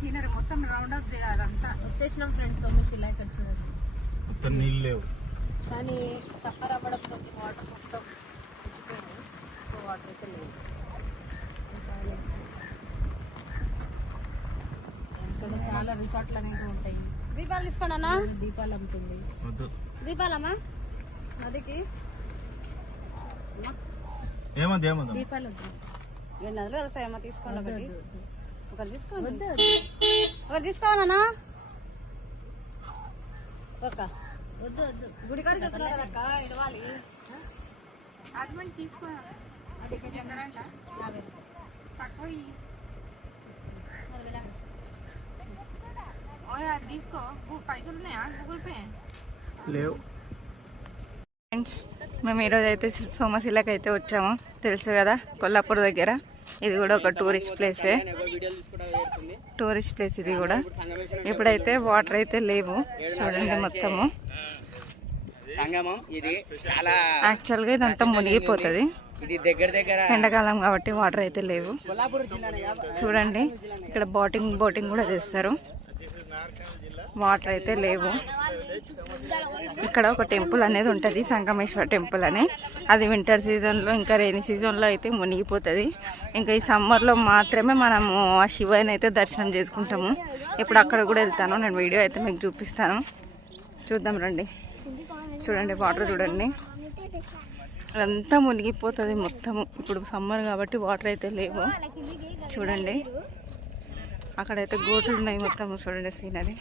Scenery మొత్తం round up అదంతా వచ్చేసినాం ఫ్రెండ్స్. సోమశిల ఇక్కడ చూడండి మొత్తం నీళ్ళు లేవు కానీ సఫర్ అవ్వడం కొద్ది వాటర్ మొత్తం వాటర్ అయితే లేవు. ఇక్కడ చాలా రిసార్ట్లు అనేవి ఉంటాయి. దీపాలు తీసుకోండి. దీపాలు అమ్ముతుంది. దీపాలమ్మా నదికి దీపాలు నదులు కలుస్తాయమ్మా. తీసుకోండి ఒకటి తీసుకోండి. ఒకటి తీసుకోవాలన్నా ఒక గుడి కాడికి వస్తున్నారక్క ఇవ్వాలి. హస్బెండ్ తీసుకో తక్కువ తీసుకో. పైసలు ఉన్నాయా గూగుల్ పే లేవు. ఫ్రెండ్స్ మేము ఈరోజు అయితే సోమశిలకి అయితే వచ్చాము. తెలుసు కదా కొల్లాపూర్ దగ్గర. ఇది కూడా ఒక టూరిస్ట్ ప్లేస్ ఇది కూడా. ఇప్పుడైతే వాటర్ అయితే లేవు చూడండి మొత్తము. యాక్చువల్గా ఇదంతా మునిగిపోతుంది. ఎండాకాలం కాబట్టి వాటర్ అయితే లేవు. చూడండి ఇక్కడ బోటింగ్ కూడా చేస్తారు. వాటర్ అయితే లేవు. ఇక్కడ ఒక టెంపుల్ అనేది ఉంటుంది, సంగమేశ్వర టెంపుల్ అని. అది వింటర్ సీజన్లో ఇంకా రైనీ సీజన్లో అయితే మునిగిపోతుంది. ఇంకా ఈ సమ్మర్లో మాత్రమే మనము ఆ శివని అయితే దర్శనం చేసుకుంటాము. ఇప్పుడు అక్కడ కూడా వెళ్తాను. నేను వీడియో అయితే మీకు చూపిస్తాను. చూద్దాం రండి. చూడండి వాటర్ చూడండి, అదంతా మునిగిపోతుంది మొత్తము. ఇప్పుడు సమ్మర్ కాబట్టి వాటర్ అయితే లేవు. చూడండి అక్కడైతే గోట్లు ఉన్నాయి మొత్తం. చూడండి సీనరీ.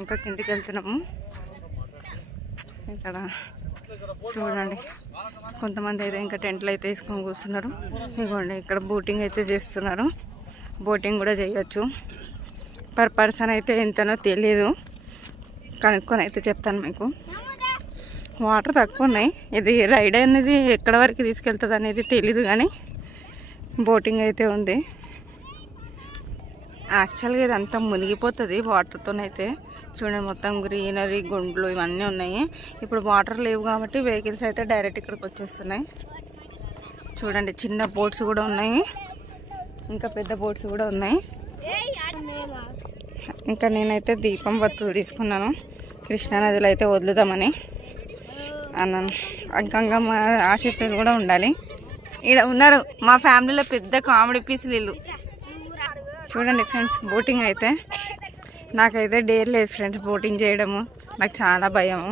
ఇంకా కిందికి వెళ్తున్నాము. ఇక్కడ చూడండి కొంతమంది అయితే ఇంకా టెంట్లు అయితే వేసుకొని కూర్చున్నారు. ఇదిగోండి ఇక్కడ బోటింగ్ అయితే చేస్తున్నారు. బోటింగ్ కూడా చేయొచ్చు. పర్ పర్సన్ అయితే ఎంతనో తెలియదు, కనుక్కొని అయితే చెప్తాను మీకు. వాటర్ తక్కువ ఉన్నాయి. ఇది రైడ్ అనేది ఎక్కడ వరకు తీసుకెళ్తుంది అనేది తెలీదు, కానీ బోటింగ్ అయితే ఉంది. యాక్చువల్గా ఇదంతా మునిగిపోతుంది వాటర్తోనైతే. చూడండి మొత్తం గ్రీనరీ, గుండ్లు ఇవన్నీ ఉన్నాయి. ఇప్పుడు వాటర్ లేవు కాబట్టి వెహికల్స్ అయితే డైరెక్ట్ ఇక్కడికి వచ్చేస్తున్నాయి. చూడండి చిన్న బోట్స్ కూడా ఉన్నాయి, ఇంకా పెద్ద బోట్స్ కూడా ఉన్నాయి. ఇంకా నేనైతే దీపం వత్తులు తీసుకున్నాను. కృష్ణానదిలో అయితే వదులుదామని అన్నాను. గంగమ్మ ఆశీస్సులు కూడా ఉండాలి. ఇక్కడ ఉన్నారు మా ఫ్యామిలీలో పెద్ద కామెడీ పీసులు వీళ్ళు. చూడండి ఫ్రెండ్స్ బోటింగ్ అయితే. నాకైతే డేర్ లేదు ఫ్రెండ్స్ బోటింగ్ చేయడము. నాకు చాలా భయము.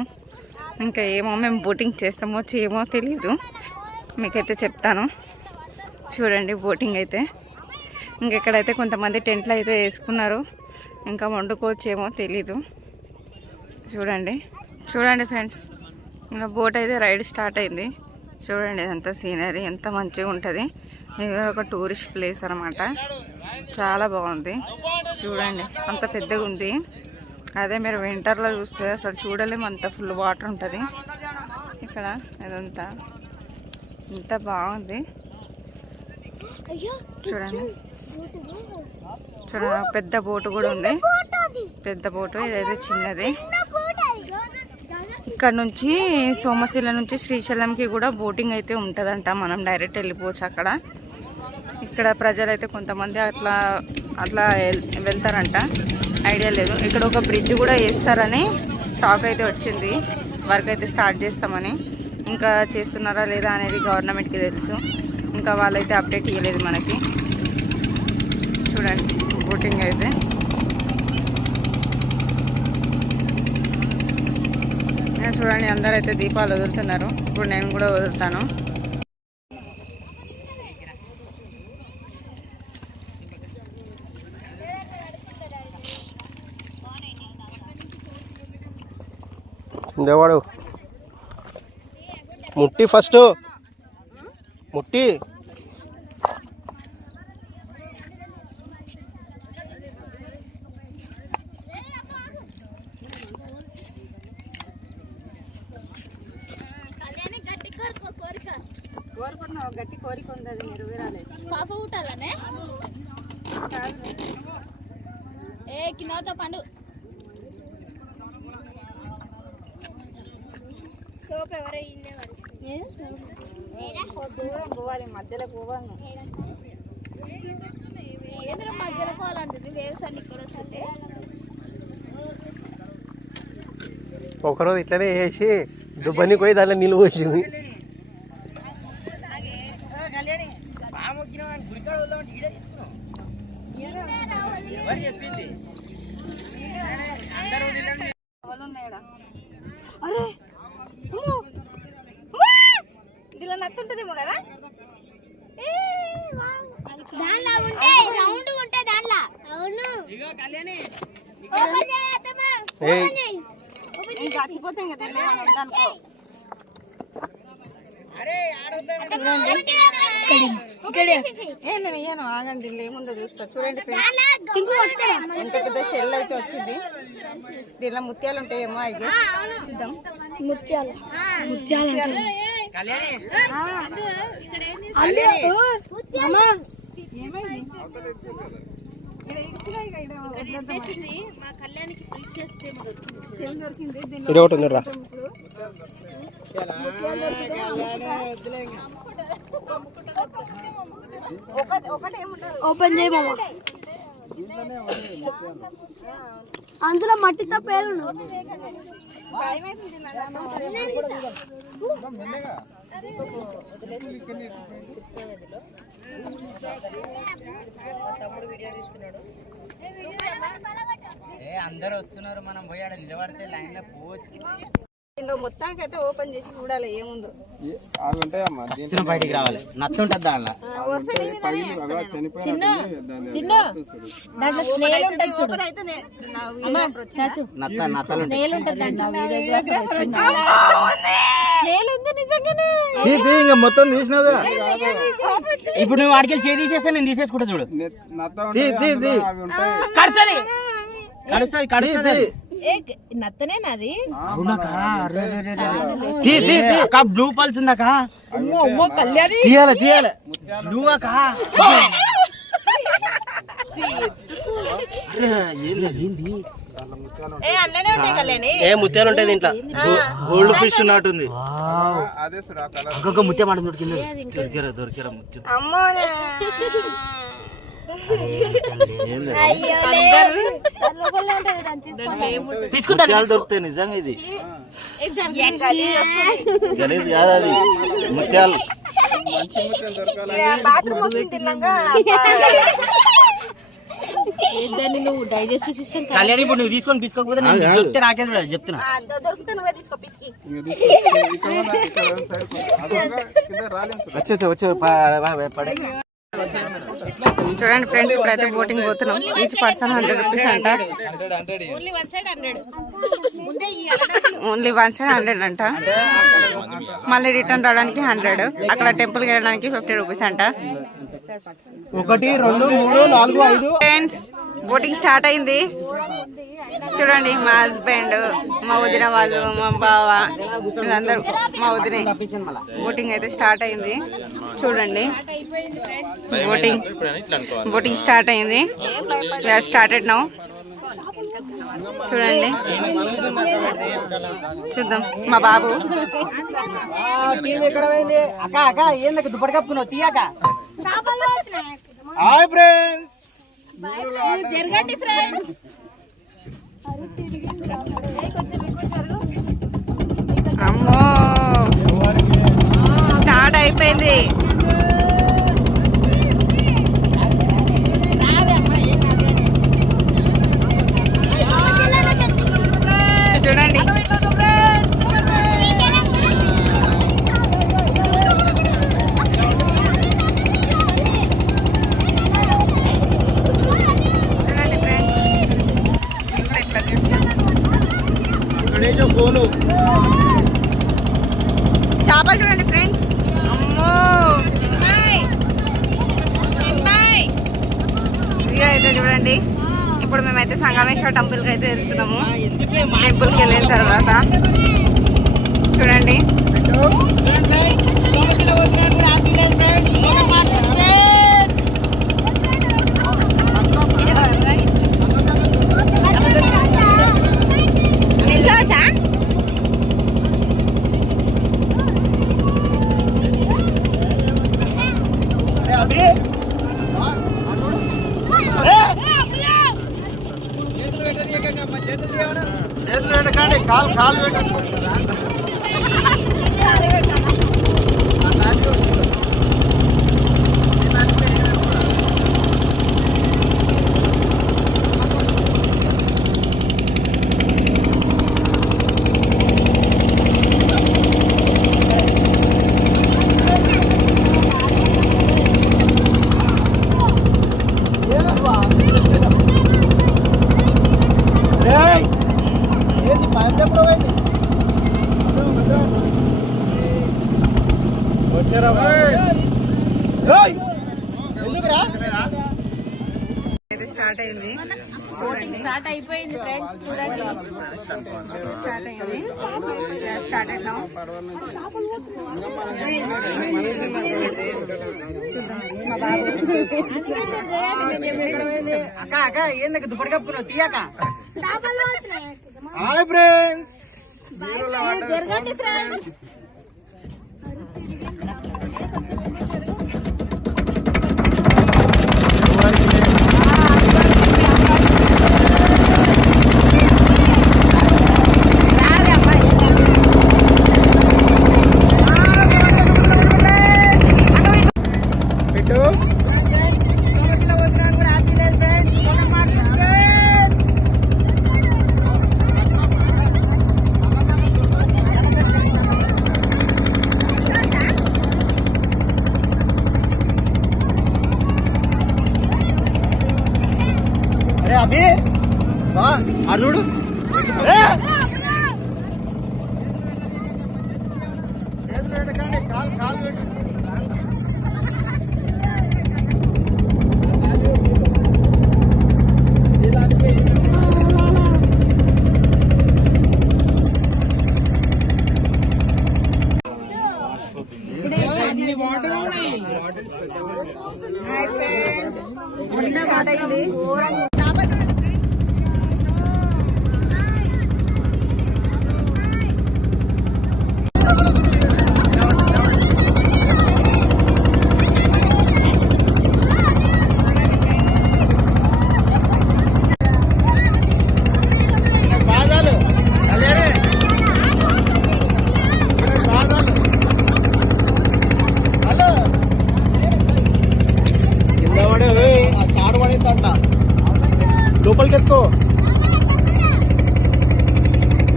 ఇంకా ఏమో మేము బోటింగ్ చేస్తామో చేయమో తెలీదు, మీకైతే చెప్తాను. చూడండి బోటింగ్ అయితే. ఇంకెక్కడైతే కొంతమంది టెంట్లు అయితే వేసుకున్నారు. ఇంకా వండుకోవచ్చేమో తెలీదు. చూడండి ఫ్రెండ్స్ ఇంకా బోట్ అయితే రైడ్ స్టార్ట్ అయింది. చూడండి ఇదంతా సీనరీ ఎంత మంచిగా ఉంటుంది. ఇది ఒక టూరిస్ట్ ప్లేస్ అనమాట. చాలా బాగుంది. చూడండి అంత పెద్దగా ఉంది. అదే మీరు వింటర్లో చూస్తే అసలు చూడలేము, అంత ఫుల్ వాటర్ ఉంటుంది ఇక్కడ. ఇదంతా ఎంత బాగుంది చూడండి. పెద్ద బోటు కూడా ఉంది, పెద్ద బోటు. ఇదైతే చిన్నది. ఇక్కడ నుంచి సోమశిల నుంచి శ్రీశైలంకి కూడా బోటింగ్ అయితే ఉంటుందంట. మనం డైరెక్ట్ వెళ్ళిపోవచ్చు అక్కడ. ఇక్కడ ప్రజలైతే కొంతమంది అట్లా వెళ్తారంట, ఐడియా లేదు. ఇక్కడ ఒక బ్రిడ్జ్ కూడా వేస్తారని టాక్ అయితే వచ్చింది. వర్క్ అయితే స్టార్ట్ చేస్తామని. ఇంకా చేస్తున్నారా లేదా అనేది గవర్నమెంట్కి తెలుసు. ఇంకా వాళ్ళైతే అప్డేట్ ఇవ్వలేదు మనకి. చూడండి బోటింగ్ అయితే. చూడండి అందరైతే దీపాలు వదులుతున్నారు. ఇప్పుడు నేను కూడా వదులుతాను. దేవాడు ముట్టి ఫస్ట్ ముట్టి గట్టి కోరిక ఉంది, అది నెరవేరాలేదు. పాప ఊటాలనే ఏ కింద పండు సోప్ ఎవరో దూరం పోవాలి, మధ్యలో పోవాలి. మధ్యలో పోవాలంటుంది. వేవ్స్ అన్ని ఇక్కడ వస్తుంటే ఒకరోజు ఇట్లనే వేసి దుబ్బని పోయి దాంట్లో నీళ్ళు పోసింది. అరే దీనిలో నత్తుంటదేమో కదా. దాంట్లో ఉంటే రౌండ్ ఉంటే దాంట్లో అవును ఇంకా చచ్చిపోతాం కదా అనుకో. నేను ఇయ్యను, ఆగండి దీనిలో ఏముందో చూస్తా. చూడండి ఫ్రెండ్స్, ఎంత పెద్ద షెల్ అయితే వచ్చింది. దీనిలో ముత్యాలు ఉంటాయేమో అయితే చూద్దాం. ముత్యాలు ఇది ఒకటి ఉంది రా. ఓపెన్ చేయమా అందులో మట్టితో పేరు అందరూ వస్తున్నారు, మనం పోయి ఆడ నిలబడితే లైన్ లో పోవచ్చు. దీనిలో మొత్తానికి అయితే ఓపెన్ చేసి చూడాలి ఏముందో. బయటికి రావాలి, నచ్చుంటది దానిలో. మొత్తం తీసినావుగా. ఇప్పుడు నువ్వు వాడికి చేయి తీసేస్తే నేను తీసేసుకుంటా చూడు. కడుస్తుంది నత్తనే నాది. బ్లూ పల్స్ ఉందాకా కళ్యాణి తీయాలి బ్లూ అకా. అన్ననే ఉంటాయి కళ్యాణి. ఏ ముత్యాలు ఉంటాయి దీంట్లో. గోల్డ్ ఫిష్ ఉన్నట్టుంది. ఒక్కొక్క ముత్యం ఆడ దొరికిరా ముత్యం. అమ్మో ముత్యాలు దొరుకుతాయి నిజంగా. ఇది గలీజ్ కాదు, అది ముత్యాలు. బాత్రూమ్ వస్తుంది. నువ్వు డైజెస్టివ్ సిస్టమ్ కళ్యాణి ఇప్పుడు నువ్వు తీసుకొని పిసుకోకపోతే నేను దొరికితే రాకేది కూడా చెప్తున్నా. దొరికితే నువ్వే తీసుకో పిచ్చికి. చూడండి ఫ్రెండ్స్, ఇప్పుడైతే బోటింగ్ పోతున్నాం. ఈచ్ పర్సన్ 100 రూపీస్ అంట. ఓన్లీ వన్ సైడ్ 100 అంట. మళ్ళీ రిటర్న్ రావడానికి 100. అక్కడ టెంపుల్కి వెళ్ళడానికి 50 రూపీస్ అంట. 1 2 3 4 5. ఫ్రెండ్స్, బోటింగ్ స్టార్ట్ అయింది. చూడండి, మా హస్బెండ్, మా వదిన వాళ్ళు, మా బావ, వీళ్ళందరూ మా వదిన. బోటింగ్ అయితే స్టార్ట్ అయింది. చూడండి, బోటింగ్ స్టార్ట్ అయింది. Started now. చూడండి, చూద్దాం. మా బాబు దుప్పటి కప్పుకున్నావు తీయక. Hi friends. జరగండి ఫ్రెండ్స్. అమ్మో, స్టార్ట్ అయిపోయింది. చూడండి, చేపలు చూడండి ఫ్రెండ్స్. అమ్మో, వీడియో అయితే చూడండి. ఇప్పుడు మేమైతే సంగమేశ్వర టెంపుల్కి అయితే వెళ్తున్నాము. టెంపుల్కి వెళ్ళిన తర్వాత చూడండి, నిల్చోవచ్చా? స్టార్ట్ అయింది. బోటింగ్ స్టార్ట్ అయిపోయింది ఫ్రెండ్స్, చూడండి. స్టార్ట్ అయింది. Started now. మా బాబు అక్క ఏందక్క దుప్పటి కప్పుకున్నావు తీయక. జరగండి ఫ్రెండ్స్. అభి అడుడు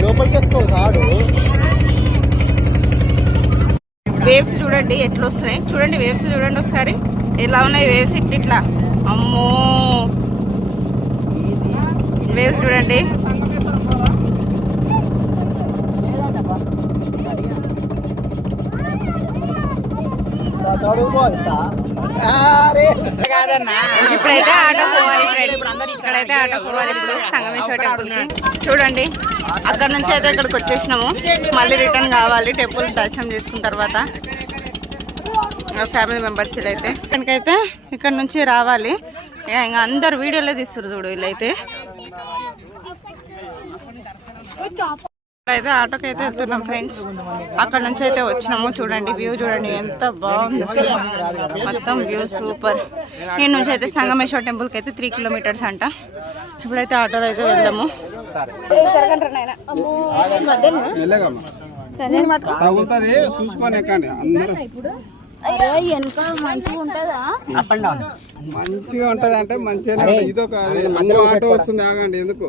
లోపలికేసుకో తాడు. వేవ్స్ చూడండి ఎట్లా వస్తున్నాయి. చూడండి వేవ్స్ చూడండి ఒకసారి ఎలా ఉన్నాయి వేవ్స్. ఇట్లా అమ్మో వేవ్స్ చూడండి. ఇప్పుడైతే ఆటో పోవాలి ఫ్రెండ్స్. ఇక్కడైతే ఆటో పోవాలి ఇప్పుడు సంగమేశ్వర టెంపుల్ కి. చూడండి అక్కడ నుంచి అయితే ఇక్కడికి వచ్చేసినాము. మళ్ళీ రిటర్న్ కావాలి టెంపుల్ దర్శనం చేసుకున్న తర్వాత. ఫ్యామిలీ మెంబర్స్ అయితే ఇక్కడికైతే ఇక్కడ నుంచి రావాలి. ఇంకా అందరు వీడియోలే తీస్తారు చూడు వీళ్ళైతే. అయితే ఆటోకి అయితే వెళ్తున్నాం ఫ్రెండ్స్. అక్కడ నుంచి అయితే వచ్చినాము. చూడండి వ్యూ చూడండి ఎంత బాగుంది అసలు. మొత్తం వ్యూ సూపర్. ఈ నుంచి అయితే సంగమేశ్వర టెంపుల్కి అయితే 3 కిలోమీటర్స్ అంట. ఇప్పుడైతే ఆటోలో అయితే వెళ్దాము. మంచిగా ఉంటది అంటే మంచిగా ఇదొక ఆటో వస్తుంది. ఆగండి ఎందుకు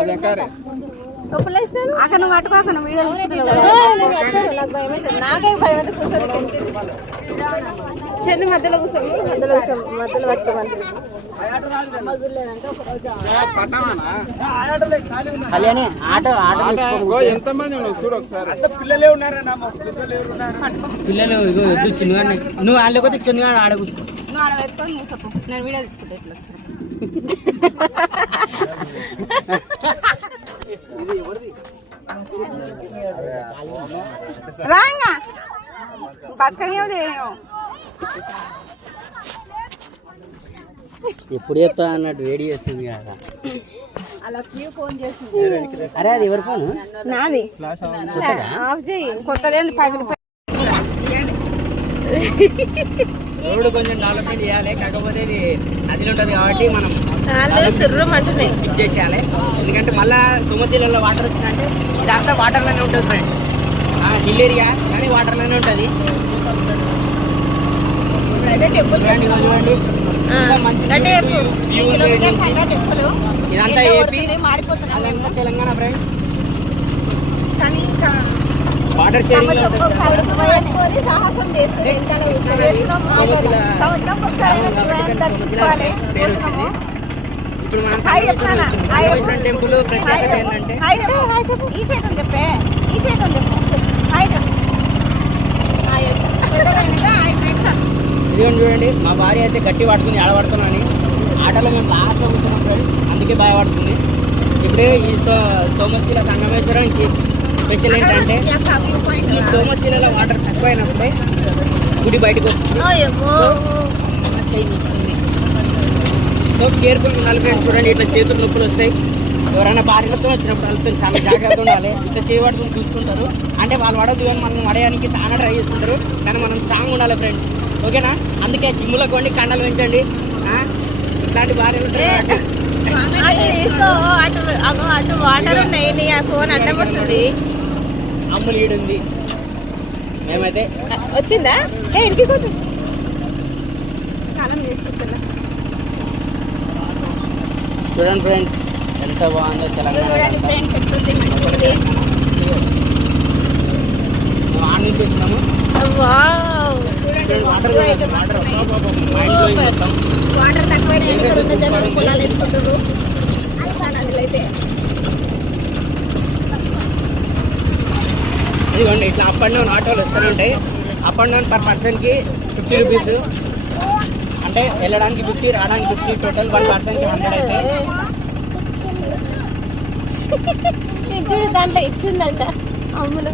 అది ఎక్కారే అక్కడ నువ్వు పట్టుకో. అక్కడ వీడియో చందు మధ్యలో కూర్చోండి. మధ్యలో పట్టుకోమని ఎంత మంది ఉన్నావు చూడు ఒకసారి. పిల్లలే ఉన్నారా? పిల్లలు చిన్నగా నువ్వు ఆడలేకపోతే చిన్నగా ఆడకు. నువ్వు ఆడ పెట్టుకొని నువ్వు చెప్పు. నేను వీడియో తీసుకుంటా. ఇట్లా వచ్చాను రాంగా బతకని ఎప్పుడు చెప్తా అన్నట్టు వేడి చేస్తుంది కదా. అరే అది ఎవరి ఫోన్? నాది. ఆఫ్ చేయి. కొత్తదేంది పగిలిపోయి. రోడ్డు కొంచెం డెవలప్మెంట్ చేయాలి. కాకపోతే ఇది నదిలో ఉంటుంది కాబట్టి మనం స్కిప్ చేసేయాలి, ఎందుకంటే మళ్ళీ సోమశీలలో వాటర్ వచ్చిందంటే ఇదంతా వాటర్లోనే ఉంటుంది ఫ్రెండ్స్. హిల్ ఏరియా కానీ వాటర్లోనే ఉంటుంది. చూడండి ఇదంతా ఏపీ, అదంతా తెలంగాణ ఫ్రెండ్స్. వాటర్ షేరింగ్ పేరు వచ్చింది. ఇప్పుడు మనం టెంపుల్ ప్రత్యేకత ఏంటంటే ఇదిగోండి చూడండి, మా భార్య అయితే గట్టి పడుతుంది, ఆడబడుతున్నాను ఆటలో మేము లాస్ట్లో కూర్చున్నాం ఫ్రెండ్స్, అందుకే భయపడుతుంది. ఇప్పుడే ఈ సోమశీల సంగమేశ్వరానికి స్పెషల్ ఏంటంటే ఈ సోమశీలలో వాటర్ తక్కువైనప్పుడే గుడి బయటకు వస్తుంది. సో కేర్ఫుల్ ఉండాలి ఫ్రెండ్స్. చూడండి ఇట్లా చేతులు నొప్పులు వస్తాయి. ఎవరైనా భార్యలతో వచ్చినప్పుడు వాళ్ళతో చాలా జాగ్రత్త ఉండాలి. ఇట్లా చేయబడుతుంది చూస్తుంటారు, అంటే వాళ్ళు పడద్దు కానీ మనం పడేయడానికి చాలా ట్రై చేస్తుంటారు, కానీ మనం స్ట్రాంగ్ ఉండాలి ఫ్రెండ్స్. ఓకేనా? అందుకే జిమ్లో కొన్ని కండలు పెంచండి. ఇట్లాంటి భార్యలు అటు వాటర్ ఉన్నాయి, నీ ఫోన్ అడ్డం వస్తుంది. అమ్ములు ఈడుంది, మేమైతే వచ్చిందా ఇంటికి కాలం చేసుకొచ్చా. చూడండి ఫ్రెండ్స్ ఎంత బాగుందో తెలంగాణ. ఫ్రెండ్స్ ఎట్లుంది, మంచిది. మేము ఆడ నుంచి వచ్చినాము. వాటర్ తక్కువైనా పొలాలు వేసుకుంటారు అయితే. ఇదిగోండి ఇట్లా అప్ అండ్ డౌన్ ఆటోలు వస్తూనే ఉంటాయి. అప్ అండ్ డౌన్ పర్ పర్సన్కి 50 రూపీస్, అంటే వెళ్ళడానికి 50, రావడానికి 50, టోటల్ 1 పర్సన్కి 100 అయితే. చూడు దాంట్లో ఇచ్చిందంట అమ్ములు.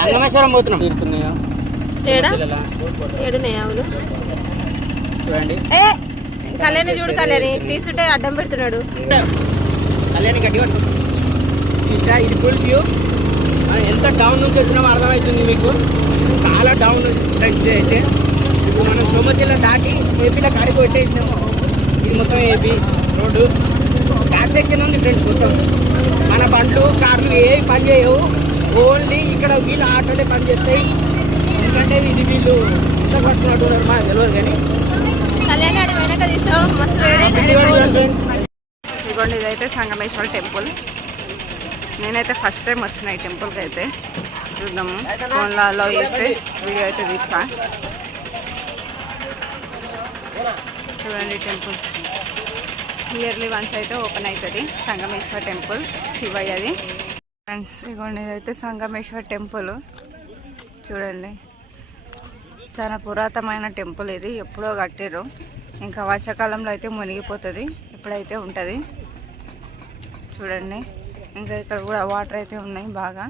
సంగమేశ్వరం పోతున్నాం. ఆవులు చూడండి కళ్యాణి, చూడు కళ్యాణి తీసుంటే అడ్డం పెడుతున్నాడు. కళ్యాణి గట్టి ఇది ఫుల్ వ్యూ. ఎంత డౌన్ నుంచి వచ్చినామో అర్థమవుతుంది మీకు, చాలా డౌన్ అయితే. ఇప్పుడు మనం సోమశీల దాటి ఏపీలో కాడికి పెట్టేసినాము. ఇది మొత్తం ఏపీ రోడ్డు, బ్యాక్ సెక్షన్ ఉంది ఫ్రెండ్స్. మొత్తం మన బండ్లు కార్లు ఏవి పని చేయవు, ఓన్లీ ఇక్కడ వీళ్ళు ఆటోలే పని చేస్తాయి. ఎందుకంటే ఇది వీళ్ళు ఇంత పట్టుకున్నట్టు మాకు తెలియదు కానీ. ఇదిగోండి ఇదైతే సంగమేశ్వర టెంపుల్. నేనైతే ఫస్ట్ టైం వచ్చిన ఈ టెంపుల్కి అయితే. చూద్దాము, ఫోన్లో అలో చేస్తే వీడియో అయితే తీస్తా. చూడండి టెంపుల్ ఇయర్లీ వన్స్ అయితే ఓపెన్ అవుతుంది. సంగమేశ్వర టెంపుల్ శివయ్యది ఫ్రెండ్స్. ఇదిగోండి ఇదైతే సంగమేశ్వర టెంపుల్. చూడండి చాలా పురాతనమైన టెంపుల్ ఇది, ఎప్పుడో కట్టారు. ఇంకా వర్షాకాలంలో అయితే మునిగిపోతుంది, ఇప్పుడైతే ఉంటుంది. చూడండి ఇంకా ఇక్కడ కూడా వాటర్ అయితే ఉన్నాయి బాగా.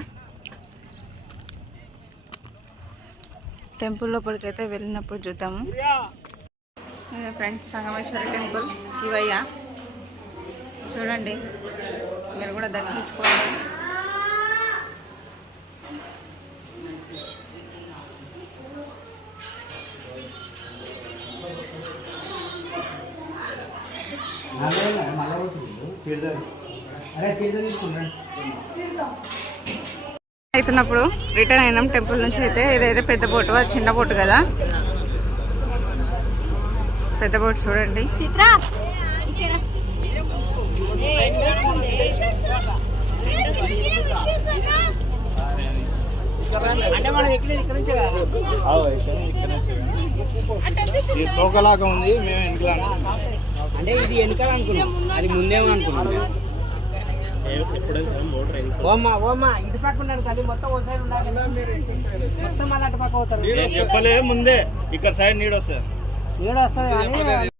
టెంపుల్ లోపలికైతే వెళ్ళినప్పుడు చూద్దాము. ఇదే ఫ్రెండ్స్ సంగమేశ్వర టెంపుల్ శివయ్య. చూడండి మీరు కూడా దర్శించుకోండి. అవుతున్నప్పుడు రిటర్న్ అయినాం టెంపుల్ నుంచి అయితే. ఇదైతే పెద్ద బోటు, అది చిన్న బోటు కదా. పెద్ద బోటు చూడండి. తోకలాగా ఉంది, మేము వెనకలా అంటే ఇది వెనకాల అనుకున్నాం, అది ముందేమో అనుకున్నాం. ఇటు పక్క ఉన్నాడు కదా, మొత్తం ఒక సైడ్ ఉండాలి, మొత్తం మళ్ళీ అటు పక్క అవుతారు. చెప్పలే ముందే ఇక్కడ సైడ్ నీడు వస్తుంది.